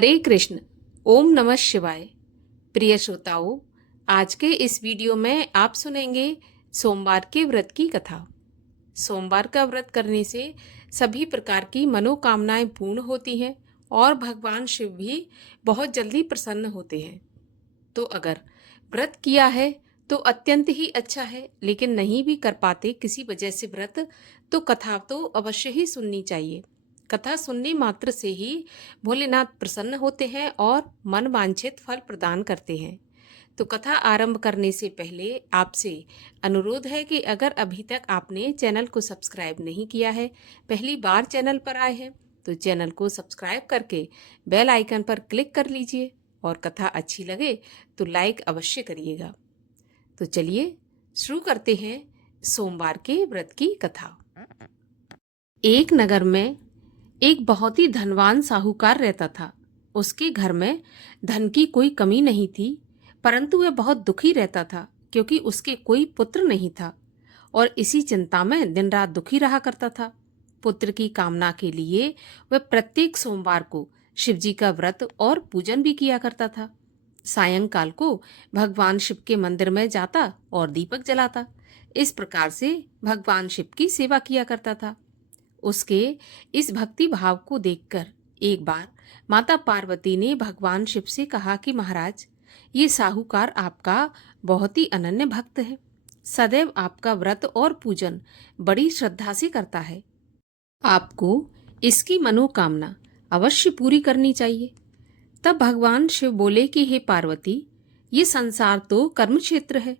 हरे कृष्ण। ओम नमः शिवाय। प्रिय श्रोताओं, आज के इस वीडियो में आप सुनेंगे सोमवार के व्रत की कथा। सोमवार का व्रत करने से सभी प्रकार की मनोकामनाएं पूर्ण होती हैं और भगवान शिव भी बहुत जल्दी प्रसन्न होते हैं। तो अगर व्रत किया है तो अत्यंत ही अच्छा है, लेकिन नहीं भी कर पाते किसी वजह से व्रत, तो कथा तो अवश्य ही सुननी चाहिए। कथा सुनने मात्र से ही भोलेनाथ प्रसन्न होते हैं और मन वांछित फल प्रदान करते हैं। तो कथा आरंभ करने से पहले आपसे अनुरोध है कि अगर अभी तक आपने चैनल को सब्सक्राइब नहीं किया है, पहली बार चैनल पर आए हैं, तो चैनल को सब्सक्राइब करके बेल आइकन पर क्लिक कर लीजिए और कथा अच्छी लगे तो लाइक अवश्य करिएगा। तो चलिए शुरू करते हैं सोमवार के व्रत की कथा। एक नगर में एक बहुत ही धनवान साहूकार रहता था। उसके घर में धन की कोई कमी नहीं थी, परंतु वह बहुत दुखी रहता था क्योंकि उसके कोई पुत्र नहीं था और इसी चिंता में दिन रात दुखी रहा करता था। पुत्र की कामना के लिए वह प्रत्येक सोमवार को शिवजी का व्रत और पूजन भी किया करता था। सायंकाल को भगवान शिव के मंदिर में जाता और दीपक जलाता। इस प्रकार से भगवान शिव की सेवा किया करता था। उसके इस भक्ति भाव को देखकर एक बार माता पार्वती ने भगवान शिव से कहा कि महाराज, ये साहूकार आपका बहुत ही अनन्य भक्त है, सदैव आपका व्रत और पूजन बड़ी श्रद्धा से करता है। आपको इसकी मनोकामना अवश्य पूरी करनी चाहिए। तब भगवान शिव बोले कि हे पार्वती, ये संसार तो कर्म क्षेत्र है।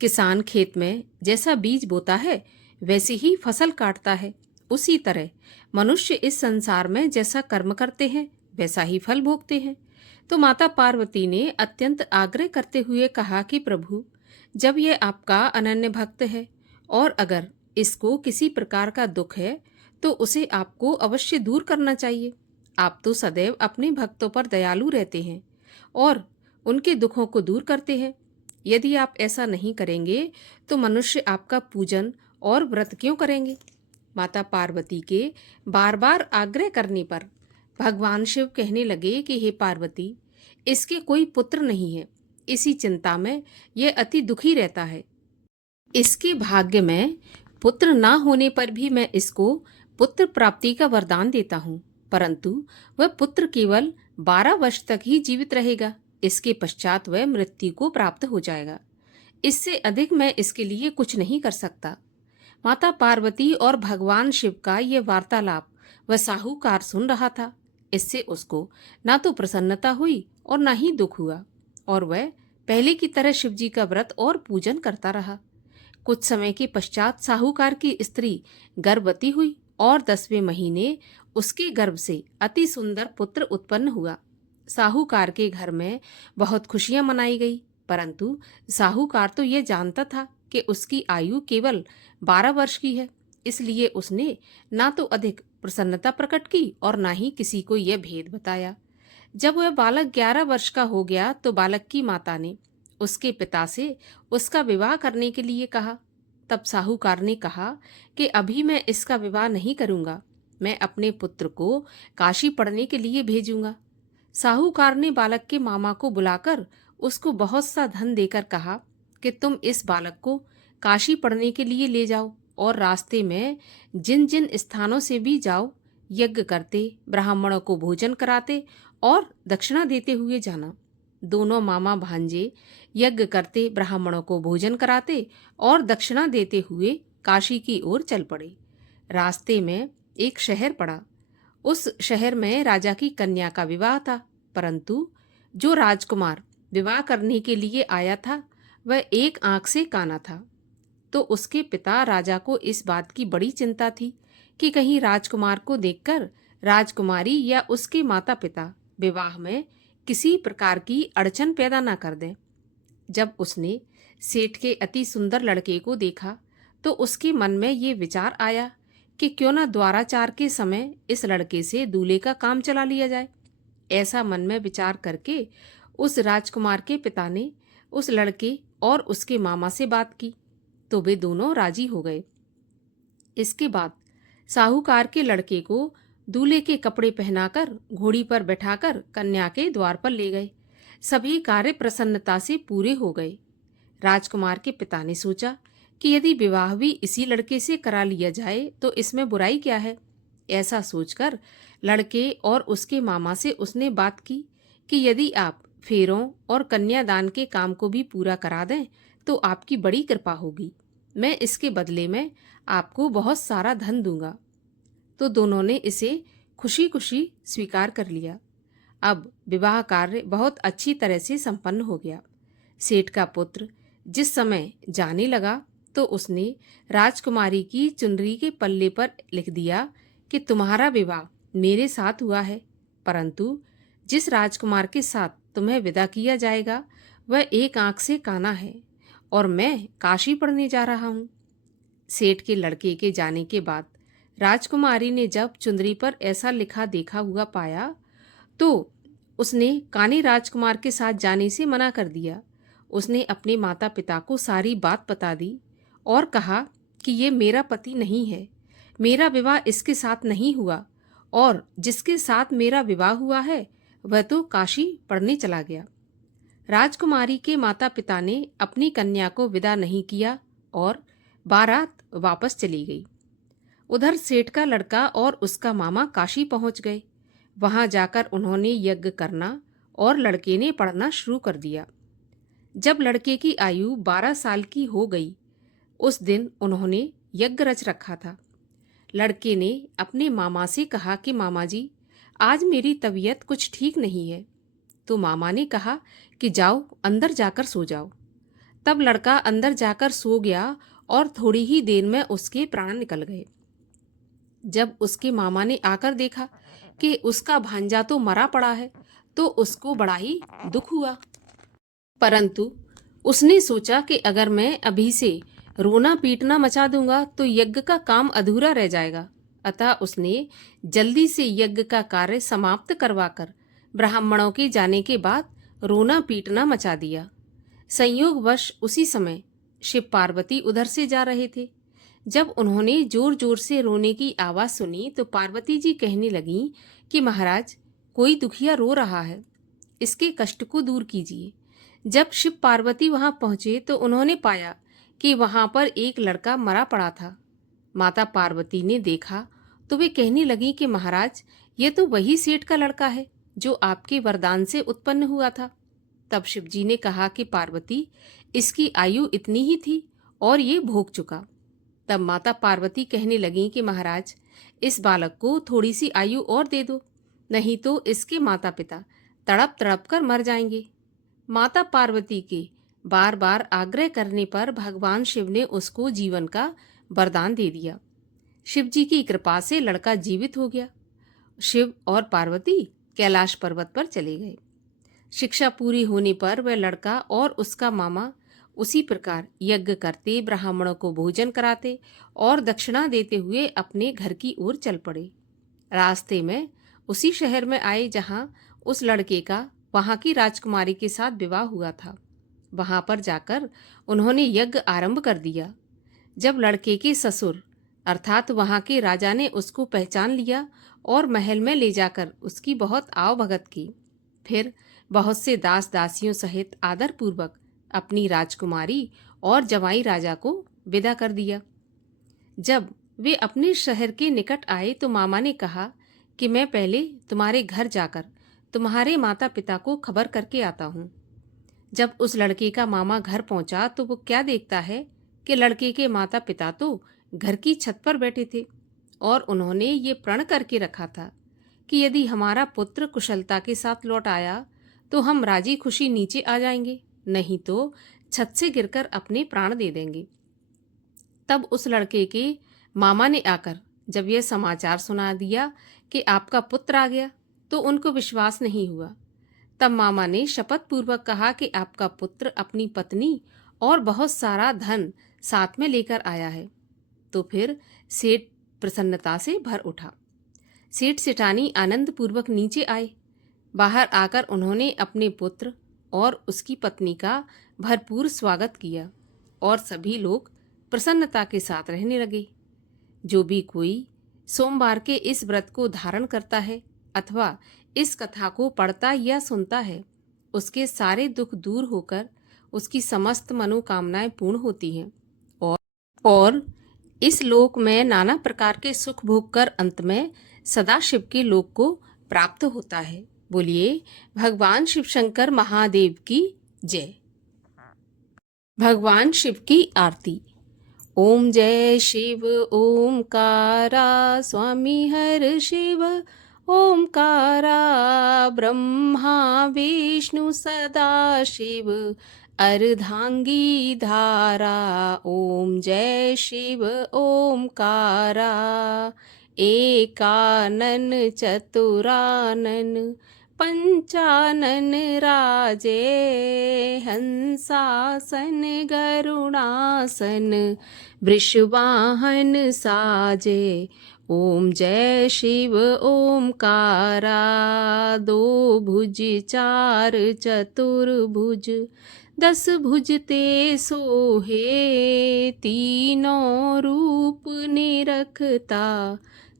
किसान खेत में जैसा बीज बोता है वैसे ही फसल काटता है, उसी तरह मनुष्य इस संसार में जैसा कर्म करते हैं वैसा ही फल भोगते हैं। तो माता पार्वती ने अत्यंत आग्रह करते हुए कहा कि प्रभु, जब यह आपका अनन्य भक्त है और अगर इसको किसी प्रकार का दुख है तो उसे आपको अवश्य दूर करना चाहिए। आप तो सदैव अपने भक्तों पर दयालु रहते हैं और उनके दुखों को दूर करते हैं। यदि आप ऐसा नहीं करेंगे तो मनुष्य आपका पूजन और व्रत क्यों करेंगे। माता पार्वती के बार बार आग्रह करने पर भगवान शिव कहने लगे कि हे पार्वती, इसके कोई पुत्र नहीं है, इसी चिंता में यह अति दुखी रहता है। इसके भाग्य में पुत्र ना होने पर भी मैं इसको पुत्र प्राप्ति का वरदान देता हूँ, परंतु वह पुत्र केवल 12 वर्ष तक ही जीवित रहेगा। इसके पश्चात वह मृत्यु को प्राप्त हो जाएगा। इससे अधिक मैं इसके लिए कुछ नहीं कर सकता। माता पार्वती और भगवान शिव का ये वार्तालाप वह साहूकार सुन रहा था। इससे उसको ना तो प्रसन्नता हुई और ना ही दुख हुआ और वह पहले की तरह शिवजी का व्रत और पूजन करता रहा। कुछ समय के पश्चात साहूकार की स्त्री गर्भवती हुई और 10वें महीने उसके गर्भ से अति सुंदर पुत्र उत्पन्न हुआ। साहूकार के घर में बहुत खुशियां मनाई गई, परंतु साहूकार तो यह जानता था कि उसकी आयु केवल 12 वर्ष की है, इसलिए उसने ना तो अधिक प्रसन्नता प्रकट की और ना ही किसी को यह भेद बताया। जब वह बालक 11 वर्ष का हो गया तो बालक की माता ने उसके पिता से उसका विवाह करने के लिए कहा। तब साहूकार ने कहा कि अभी मैं इसका विवाह नहीं करूंगा, मैं अपने पुत्र को काशी पढ़ने के लिए भेजूंगा। साहूकार ने बालक के मामा को बुलाकर उसको बहुत सा धन देकर कहा कि तुम इस बालक को काशी पढ़ने के लिए ले जाओ और रास्ते में जिन जिन स्थानों से भी जाओ, यज्ञ करते, ब्राह्मणों को भोजन कराते और दक्षिणा देते हुए जाना। दोनों मामा भांजे यज्ञ करते, ब्राह्मणों को भोजन कराते और दक्षिणा देते हुए काशी की ओर चल पड़े। रास्ते में एक शहर पड़ा। उस शहर में राजा की कन्या का विवाह था, परंतु जो राजकुमार विवाह करने के लिए आया था वह एक आंख से काना था। तो उसके पिता राजा को इस बात की बड़ी चिंता थी कि कहीं राजकुमार को देखकर राजकुमारी या उसके माता पिता विवाह में किसी प्रकार की अड़चन पैदा ना कर दें। जब उसने सेठ के अति सुंदर लड़के को देखा तो उसके मन में ये विचार आया कि क्यों न द्वाराचार के समय इस लड़के से दूल्हे का काम चला लिया जाए। ऐसा मन में विचार करके उस राजकुमार के पिता ने उस लड़के और उसके मामा से बात की तो वे दोनों राजी हो गए। इसके बाद साहूकार के लड़के को दूल्हे के कपड़े पहनाकर घोड़ी पर बैठाकर कन्या के द्वार पर ले गए। सभी कार्य प्रसन्नता से पूरे हो गए। राजकुमार के पिता ने सोचा कि यदि विवाह भी इसी लड़के से करा लिया जाए तो इसमें बुराई क्या है। ऐसा सोचकर लड़के और उसके मामा से उसने बात की कि यदि आप फेरों और कन्यादान के काम को भी पूरा करा दें तो आपकी बड़ी कृपा होगी। मैं इसके बदले में आपको बहुत सारा धन दूंगा। तो दोनों ने इसे खुशी खुशी स्वीकार कर लिया। अब विवाह कार्य बहुत अच्छी तरह से संपन्न हो गया। सेठ का पुत्र जिस समय जाने लगा तो उसने राजकुमारी की चुनरी के पल्ले पर लिख दिया कि तुम्हारा विवाह मेरे साथ हुआ है, परंतु जिस राजकुमार के साथ तुम्हें विदा किया जाएगा वह एक आंख से काना है और मैं काशी पढ़ने जा रहा हूँ। सेठ के लड़के के जाने के बाद राजकुमारी ने जब चुनरी पर ऐसा लिखा देखा हुआ पाया तो उसने कानी राजकुमार के साथ जाने से मना कर दिया। उसने अपने माता पिता को सारी बात बता दी और कहा कि ये मेरा पति नहीं है, मेरा विवाह इसके साथ नहीं हुआ और जिसके साथ मेरा विवाह हुआ है वह तो काशी पढ़ने चला गया। राजकुमारी के माता पिता ने अपनी कन्या को विदा नहीं किया और बारात वापस चली गई। उधर सेठ का लड़का और उसका मामा काशी पहुंच गए। वहां जाकर उन्होंने यज्ञ करना और लड़के ने पढ़ना शुरू कर दिया। जब लड़के की आयु 12 साल की हो गई उस दिन उन्होंने यज्ञ रच रखा था। लड़के ने अपने मामा से कहा कि मामा जी, आज मेरी तबीयत कुछ ठीक नहीं है। तो मामा ने कहा कि जाओ अंदर जाकर सो जाओ। तब लड़का अंदर जाकर सो गया और थोड़ी ही देर में उसके प्राण निकल गए। जब उसके मामा ने आकर देखा कि उसका भांजा तो मरा पड़ा है तो उसको बड़ा ही दुख हुआ, परंतु उसने सोचा कि अगर मैं अभी से रोना पीटना मचा दूंगा तो यज्ञ का काम अधूरा रह जाएगा। अतः उसने जल्दी से यज्ञ का कार्य समाप्त करवाकर ब्राह्मणों के जाने के बाद रोना पीटना मचा दिया। संयोगवश उसी समय शिव पार्वती उधर से जा रहे थे। जब उन्होंने जोर जोर से रोने की आवाज सुनी तो पार्वती जी कहने लगीं कि महाराज, कोई दुखिया रो रहा है, इसके कष्ट को दूर कीजिए। जब शिव पार्वती वहां पहुंचे तो उन्होंने पाया कि वहां पर एक लड़का मरा पड़ा था। माता पार्वती ने देखा तो वे कहने लगी कि महाराज, ये तो वही सेठ का लड़का है जो आपके वरदान से उत्पन्न हुआ था। तब शिव जी ने कहा कि पार्वती, इसकी आयु इतनी ही थी और ये भोग चुका। तब माता पार्वती कहने लगी कि महाराज, इस बालक को थोड़ी सी आयु और दे दो, नहीं तो इसके माता पिता तड़प तड़प कर मर जाएंगे। माता पार्वती के बार बार आग्रह करने पर भगवान शिव ने उसको जीवन का वरदान दे दिया। शिव जी की कृपा से लड़का जीवित हो गया। शिव और पार्वती कैलाश पर्वत पर चले गए। शिक्षा पूरी होने पर वह लड़का और उसका मामा उसी प्रकार यज्ञ करते, ब्राह्मणों को भोजन कराते और दक्षिणा देते हुए अपने घर की ओर चल पड़े। रास्ते में उसी शहर में आए जहां उस लड़के का वहां की राजकुमारी के साथ विवाह हुआ था। वहां पर जाकर उन्होंने यज्ञ आरंभ कर दिया। जब लड़के के ससुर अर्थात वहां के राजा ने उसको पहचान लिया और महल में ले जाकर उसकी बहुत आवभगत की, फिर बहुत से दास दासियों सहित आदर पूर्वक अपनी राजकुमारी और जवाई राजा को विदा कर दिया। जब वे अपने शहर के निकट आए तो मामा ने कहा कि मैं पहले तुम्हारे घर जाकर तुम्हारे माता पिता को खबर करके आता हूँ। जब उस लड़के का मामा घर पहुंचा तो वो क्या देखता है कि लड़के के माता पिता तो घर की छत पर बैठे थे और उन्होंने ये प्रण करके रखा था कि यदि हमारा पुत्र कुशलता के साथ लौट आया तो हम राजी खुशी नीचे आ जाएंगे, नहीं तो छत से गिरकर अपने प्राण दे देंगे। तब उस लड़के के मामा ने आकर जब यह समाचार सुना दिया कि आपका पुत्र आ गया तो उनको विश्वास नहीं हुआ। तब मामा ने शपथ पूर्वक कहा कि आपका पुत्र अपनी पत्नी और बहुत सारा धन साथ में लेकर आया है। तो फिर सेठ प्रसन्नता से भर उठा। सेठ सेठानी आनंद पूर्वक नीचे आए। बाहर आकर उन्होंने अपने पुत्र और उसकी पत्नी का भरपूर स्वागत किया और सभी लोग प्रसन्नता के साथ रहने लगे। जो भी कोई सोमवार के इस व्रत को धारण करता है अथवा इस कथा को पढ़ता या सुनता है, उसके सारे दुख दूर होकर उसकी समस्त मनोकामनाएं पूर्ण होती हैं और इस लोक में नाना प्रकार के सुख भोग कर अंत में सदाशिव के लोक को प्राप्त होता है। बोलिए भगवान शिव शंकर महादेव की जय। भगवान शिव की आरती। ओम जय शिव ओमकारा स्वामी हर शिव ओमकारा ब्रह्मा विष्णु सदा शिव अर्धांगी धारा। ओम जय शिव ओमकारा एकानन चतुरानन पंचानन राजे हंसासन गरुणासन वृषवाहन साजे। ओम जय शिव ओमकारा दो भुज चार चतुर्भुज 10 भुज ते सोहे तीनों रूप निरखता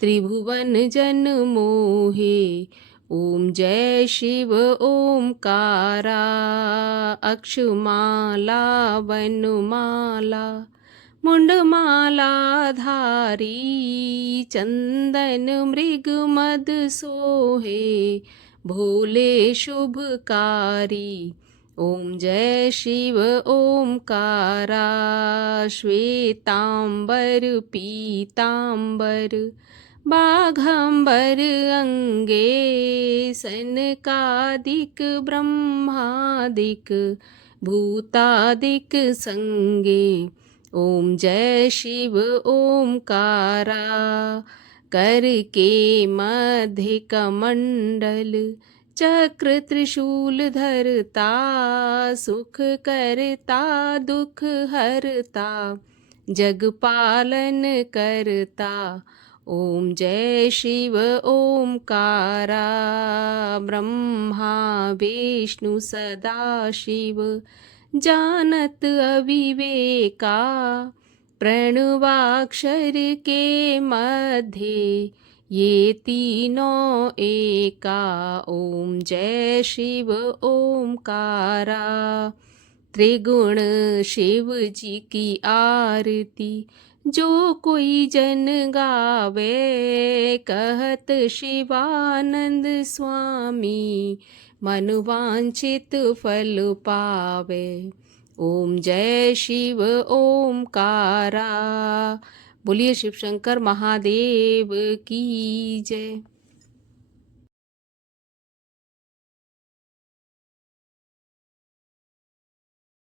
त्रिभुवन जन मोहे। ओम जय शिव ओमकारा अक्षमाला वनमाला मुंडमाला धारी चंदन मृग मद सोहे भोले शुभकारी। ओम जय शिव ओमकारा श्वेतांबर पीतांबर बाघंबर अंगे सनकादिक ब्रह्मादिक भूतादिक संगे। ओम जय शिव ओमकारा करके मध्य कमंडल चक्र त्रिशूल धरता सुख करता दुख हरता जग पालन करता। ओम जय शिव ओमकारा ब्रह्मा विष्णु सदा शिव जानत अविवेका प्रणवाक्षर के मध्य ये तीनों एका। ओम जय शिव ओमकारा त्रिगुण शिव जी की आरती जो कोई जन गावे कहत शिवानंद स्वामी मन वांछित फल पावे। ओम जय शिव ओमकारा। बोलिए शिव शंकर महादेव की जय।